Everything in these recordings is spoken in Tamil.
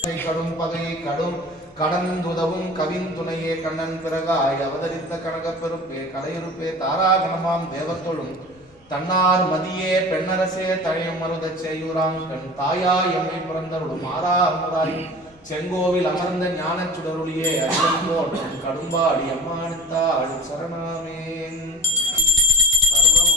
கடும் பகை கடும் கடந்துதவும் கவின் துணையே கண்ணன் பிறகாய் அவதரித்த கனகப்பெருப்பே கலையுறுப்பே தாராகணமாம் தேவத்தொழும். தன்னார் மதியே பெண்ணரசே தழையம் மருத செய்யுராம் கண் தாயா எம்மை பிறந்தருளும் ஆரா அமுதாய் செங்கோவில் அமர்ந்த ஞான சுடருளியே அடியம் போற்றும் கடும்பாடி அடி சரணாமே சர்வம்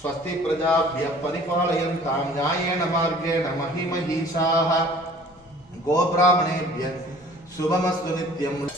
स्वस्ति प्रजाभ्य परिपालयन्तां न्यायेण मार्गेण महिमहीषाः गोब्राह्मणेभ्य शुभमस्तु नित्यम्